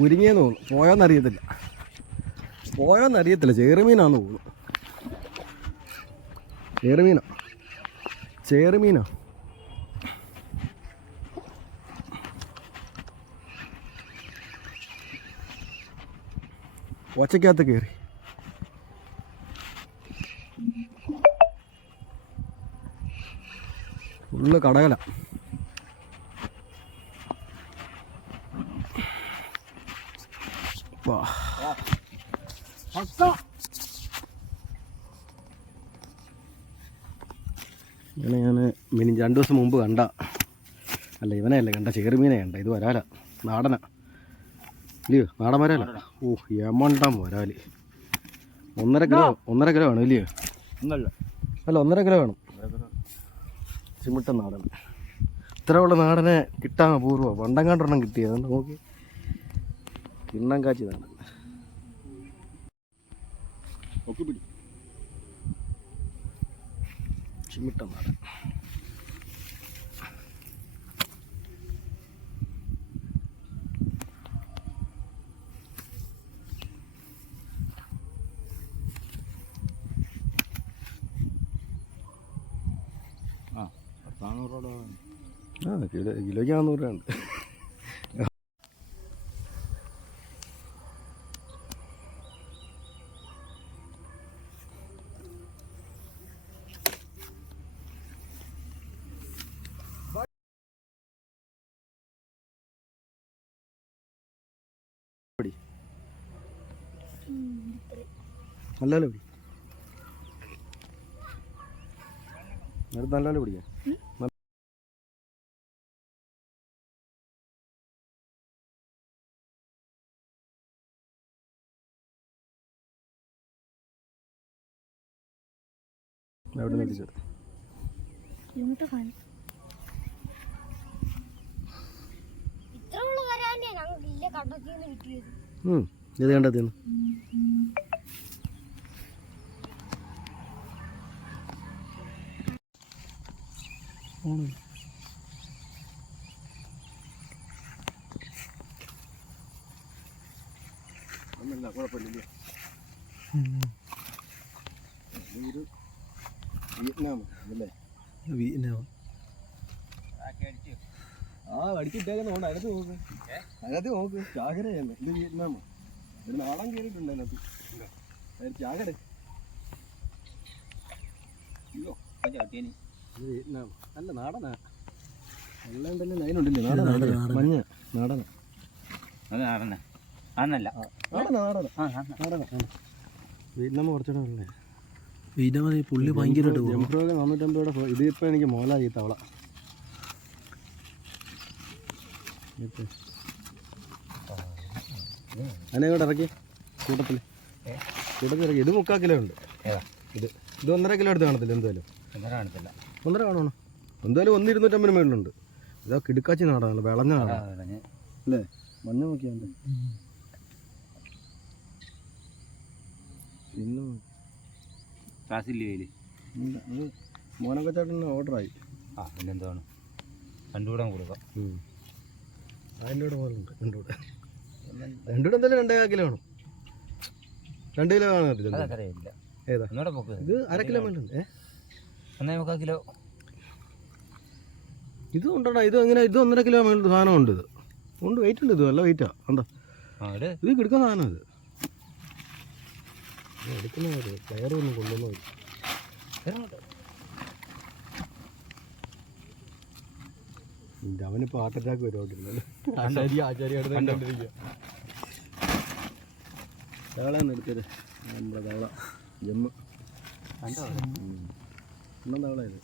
കുരുങ്ങിയെന്ന് തോന്നുന്നു. പോയോന്നറിയത്തില്ല. പോയോന്നറിയത്തില്ല. ചേറുമീനാന്ന് തോന്നുന്നു. ചേറുമീനാ? ചേറുമീനാ? ഒച്ചക്കകത്ത് കയറി ഫുള്ള് കടകല. വാ ഇവനെ ഞാൻ മിനി രണ്ട് ദിവസം മുമ്പ് കണ്ട. അല്ല ഇവനെ അല്ല കണ്ട ചേറുമീനെ കണ്ട. ഇത് വരാല. നാടന. ഇല്ലയോ? നാടൻ വരാല? ഓ എമണ്ടാം വരാൽ. ഒന്നര കിലോ ഒന്നര കിലോ വേണം ഇല്ലയോ? അല്ല ഒന്നര കിലോ വേണം. ചിമിട്ട നാടൻ. ഇത്ര ഉള്ള നാടനെ കിട്ടാൻ അപൂർവ വണ്ടങ്ങാണ്ടെണ്ണം കിട്ടിയത് അതുകൊണ്ട് നോക്കി. കിണ്ണം കാച്ചിയതാണ് നാനൂറ് രൂപ ആ കിലോ കിലോയ്ക്ക് നാന്നൂറ് രൂപ ഉണ്ട്. പിടി. നല്ലപോലെ പിടി. നേരത്തെ നല്ലപോലെ പിടിക്കാം. അവിടെ നിന്ന് ഇത് കണ്ടെത്തിന്ന് ഒന്നല്ല കുഴപ്പമില്ല ഇതൊരു വിയറ്റ്നാം അല്ലേ? വിയറ്റ്നാം. ആ അടിച്ചിട്ടേക്കുന്ന കൊണ്ട് അതിനകത്ത് നോക്ക്. അതിനകത്ത് നോക്ക്. ചാകര തന്നെ. ഇത് വിയറ്റ്നാമോ. ഒരു നാടൻ കയറിയിട്ടുണ്ട് അതിനകത്ത്. അത് ചാകര. അയ്യോ ഇത് വിയറ്റ്നാം അല്ല നാടനാ. തന്നെ ലൈനുണ്ടല്ലേ? നാടനാ. മഞ്ഞ. നാടന. അത് നാടന. ആണല്ല നാടനാ നാടനാ. നാടനാ. വിയറ്റ്നാം കുറച്ചുകൂടെ ഉള്ളേ വീരമതി പുള്ളി ഭയങ്കരമായിട്ട് നാനൂറ്റമ്പത് രൂപ ഇതിപ്പോ എനിക്ക് മോലായി തവള. അതിനെ കൂടെ ഇറക്കി? കൂട്ടത്തിൽ കൂട്ടത്തിൽ ഇറക്കി. ഇത് മുക്കാൽ കിലോ ഉണ്ട്? ഇത് ഇത് ഒന്നര കിലോ എടുത്ത് കാണത്തില്ല എന്തായാലും. ഒന്നര കാണത്തില്ല. ഒന്നര കാണണം എന്തായാലും ഒന്ന് ഇരുന്നൂറ്റമ്പത് മേളിലുണ്ട്. ഇതാ കിടുക്കാച്ചി നാടാണ് വിളഞ്ഞ നാടാണ്. അല്ലേ? മഞ്ഞ നോക്കിയാണ്ട് അത് മോനക്കച്ചാട്ടിന് ഓർഡറായി ആ പിന്നെന്താണ് രണ്ടുകൂടെ കൊടുക്കാം. അതിന്റെ കൂടെ മോലുണ്ട് രണ്ടു കൂടെ. രണ്ടു കൂടെ എന്തായാലും രണ്ടേ കിലോ വേണം. രണ്ട് കിലോ കാണത്തില്ല ഏതാ? ഇത് അര കിലോ ഏ? ഒന്നേ മുക്കാൽ കിലോ. ഇത് ഉണ്ടോടാ ഇത് എങ്ങനെ ഇത് ഒന്നര കിലോ മേളിൽ സാധനം ഉണ്ട് ഇത്. ഉണ്ട് വെയിറ്റ് ഉണ്ട് ഇത് നല്ല വെയിറ്റാ ഉണ്ടോ? ഇത് കിടക്കുന്ന സാധനം ഇത്. എടുക്കുന്ന ഒന്നും കൊണ്ടുവന്നു പോയി ഇത് അവനിപ്പോൾ ഹാർട്ട് അറ്റാക്ക് കണ്ടിരിക്കുക. തവള നിർത്തിയത് നമ്മുടെ തവള ജമ്മ്. കണ്ടോ? തവള ഇത്?